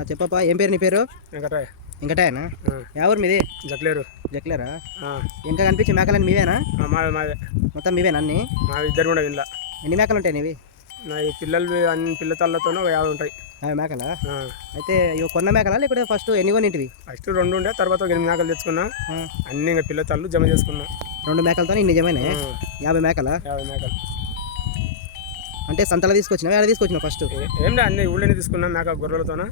చెప్పప్పా ఏం పేరు నీ పేరు? వెంకటరాయ్. ఇంకటాయనా ఎవరు మీది? జక్లేరు. జక్లేరా? ఇంకా కనిపించే మేకలని మీవేనా? మాది మాదే మొత్తం మీవేనా అన్ని? మా ఇద్దరు కూడా ఇంట్లో ఎన్ని మేకలు ఉంటాయి నీవి? నా ఈ పిల్లలు అన్ని పిల్ల తల్లతోనే ఒక యాభై ఉంటాయి. యాభై మేకలా? అయితే ఇవి కొన్న మేకలా లేకపోతే ఫస్ట్ ఎన్ని కొన్నింటివి? ఫస్ట్ రెండు ఉండే తర్వాత ఎనిమిది మేకలు తెచ్చుకున్నా. అన్ని ఇంకా పిల్ల తల్లు జమ చేసుకున్నా. రెండు మేకలతో ఇన్ని నిజమైన? ఆ, యాభై మేకలా? యాభై మేకలు. అంటే సంతలో తీసుకొచ్చినావు? ఎలా తీసుకొచ్చినావు ఫస్ట్ ఏ- లే అన్ని ఊళ్ళని తీసుకున్నా మేక గొర్రెలతోన.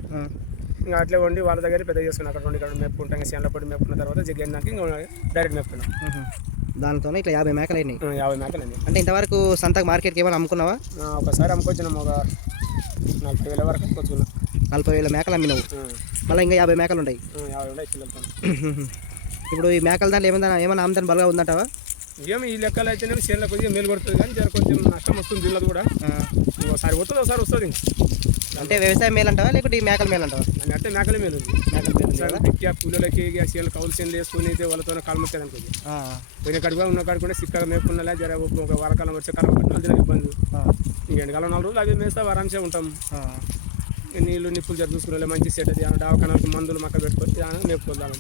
ఇంకా అట్లే వండి వాళ్ళ దగ్గర పెద్ద చేసుకున్నా. అక్కడ రెండు ఇక్కడ ఇంకా చేనుల పడి మేపుకున్న తర్వాత జగ్గాక ఇంకా డైరెక్ట్ మేపుకున్నా. దానితో ఇట్లా యాభై మేకలు అయినాయి. యాభై మేకలు అండి అంటే ఇంతవరకు సంతకు మార్కెట్కి ఏమైనా అమ్ముకున్నావా? ఒకసారి అమ్ముకొచ్చినాం ఒక నలభై వేల వరకు అమ్ముకొచ్చుకున్నా. నలభై వేల మేకలు అమ్మినావు. మళ్ళీ ఇంకా యాభై మేకలు ఆ, యాభై ఉన్నాయి ఇప్పుడు ఈ మేకల దాంట్లో ఏమైనా ఏమైనా ఆమదాని బలగా ఉందంటావా? ఏమి ఈ లెక్కలు అయితేనే చేనుల కొద్దిగా మేలు కొడుతుంది కానీ జర కొంచెం నష్టం వస్తుంది దీనిలో కూడా. ఒకసారి పోతుంది ఒకసారి వస్తుంది? అంటే వ్యవసాయం మేలంటావా లేకపోతే ఈ మేకల మేలంటావా అని అంటే మేకలే మేలు ఉంది మేకల మేలు ఆ పూలలకి ఇక చేనులు కౌలు చేనులు వేసుకుని అయితే వాళ్ళతో కాలు మొక్కేది అనుకోండి ఆ, పోయిన కడుగు ఉన్న కాడు కూడా సిక్కగా మేపుకున్నా జర ఒక వారకాలం వచ్చే కాలం పట్టి అది ఇబ్బంది. ఇంక ఎండకాలం నాలుగు రోజులు అవి మేస్తే వారాంశే ఉంటాం. నీళ్ళు నిప్పులు జర చూసుకునే మంచి సెట్ అది డావకాలకు మందులు మక్క పెట్టుకొని మేపుకోదాం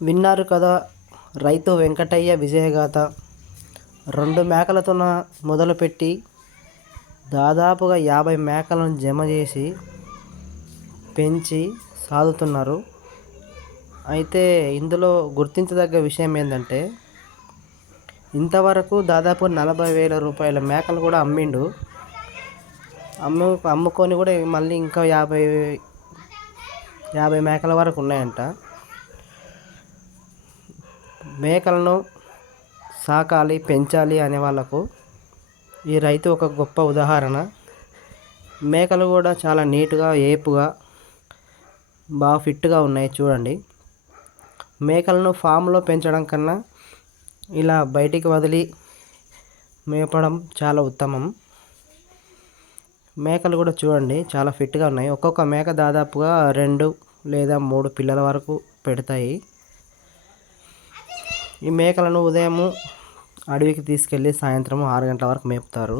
విన్నారు కదా రైతు వెంకటయ్య విజయగాథ. రెండు మేకలతో మొదలుపెట్టి దాదాపుగా యాభై మేకలను జమ చేసి పెంచి సాదుతున్నారు. అయితే ఇందులో గుర్తించదగ్గ విషయం ఏంటంటే ఇంతవరకు దాదాపు నలభై వేల రూపాయల మేకలు కూడా అమ్మిండు. అమ్ము అమ్ముకొని కూడా మళ్ళీ ఇంకా యాభై యాభై మేకల వరకు ఉన్నాయంట. మేకలను సాకాలి పెంచాలి అనే వాళ్ళకు ఈ రైతు ఒక గొప్ప ఉదాహరణ. మేకలు కూడా చాలా నీట్గా ఏపుగా బాగా ఫిట్గా ఉన్నాయి చూడండి. మేకలను ఫామ్లో పెంచడం కన్నా ఇలా బయటికి వదిలి మేపడం చాలా ఉత్తమం. మేకలు కూడా చూడండి చాలా ఫిట్గా ఉన్నాయి. ఒక్కొక్క మేక దాదాపుగా రెండు లేదా మూడు పిల్లల వరకు పెడతాయి. ఈ మేకలను ఉదయము అడవికి తీసుకెళ్ళి సాయంత్రం ఆరు గంటల వరకు మేపుతారు.